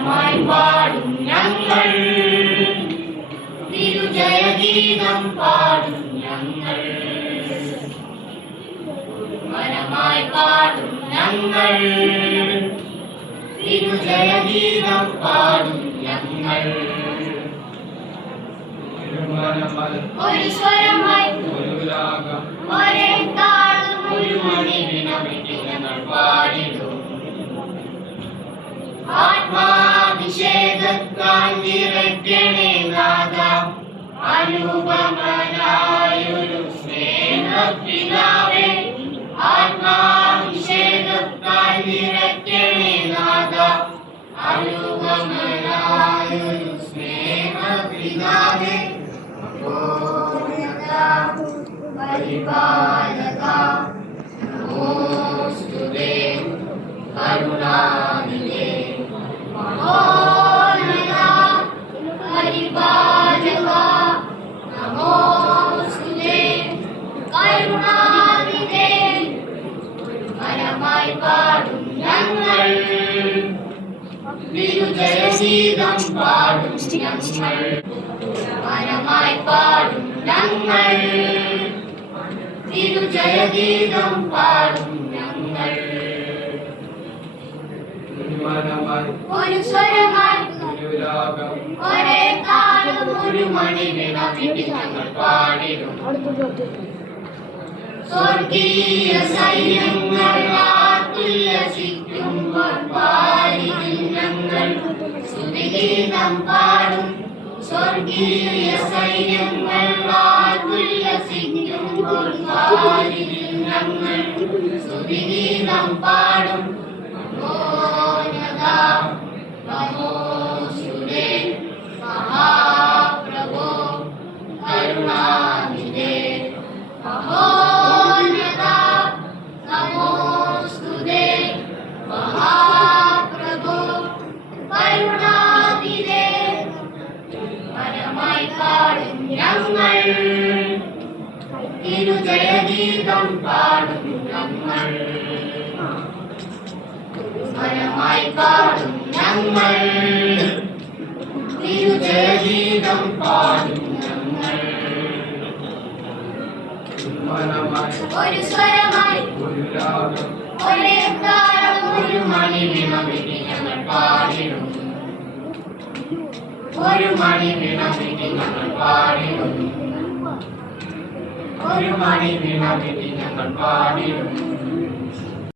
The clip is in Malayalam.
മനമായി പാടും ഞങ്ങൾ തിരുജയഗീതം പാടും ഞങ്ങൾ മനമായി പാടും ഞങ്ങൾ തിരുജയഗീതം പാടും ഞങ്ങൾ ഒരു സ്വരമായി ഒരു രാഗം ഒരേ താളം ഒരു മണിവിനമിട്ട് ഞങ്ങൾ പാടിടും ആത്മാഭിഷേകത്താൽ നിറയ്ക്കണേ നാഥ അനുപമനായൊരു സ്നേഹപിതാവേ ആത്മാഭിഷേകത്താൽ നിറയ്ക്കണേ നാഥ അനുപമനായൊരു സ്നേഹപിതാവേ പരിപാലക നമോസ്തുതേ കരുണാനിധേ മഹോന്നത പരിപാലക നമോസ്തുതേ കരുണാനിധേ മനമായി പാടും ഞങ്ങൾ തിരുജയഗീതം പാടും ഞങ്ങൾ മനമായി പാടും ഞങ്ങൾ തിരുജയഗീതം പാടും ഞങ്ങൾ ഒരു സ്വരമായി ഒരു രാഗം ഒരേ താളം ഒരു മണിവിനമിട്ട് ഞങ്ങൾ പാടിടും സ്വർഗീയ സൈന്യങ്ങൾ ആർത്തുല്ലസിക്കുമ്പോൾ പാടിടും ഞങ്ങൾ സ്തുതിഗീതം പാടും സ്വർഗീയ സൈന്യങ്ങൾ ആർത്തുല്ലസിക്കുമ്പോൾ പാടിടും ഞങ്ങൾ സ്തുതിഗീതം പാടും നമോന്നത നമോസ്തുതേ മഹാപ്രഭോ കരുണാനിധേ മഹോന്നത നമോസ്തുതേ മഹാപ്രഭോ കരുണാനിധേ മനമായി പാടും ഞങ്ങൾ തിരുജയഗീതം പാടും ഞങ്ങൾ മനമായി പാടും ഞങ്ങൾ തിരുജയഗീതം പാടും ഞങ്ങൾ ഒരു സ്വരമായി ഒരു രാഗം ഒരേ താളം ഒരു മണിവിനമിട്ട് ഞങ്ങൾ പാടിടും ഒരു മണിവിനമിട്ട് ഞങ്ങൾ പാടിടും ഒരു മണിവിനമിട്ട് ഞങ്ങൾ പാടിടും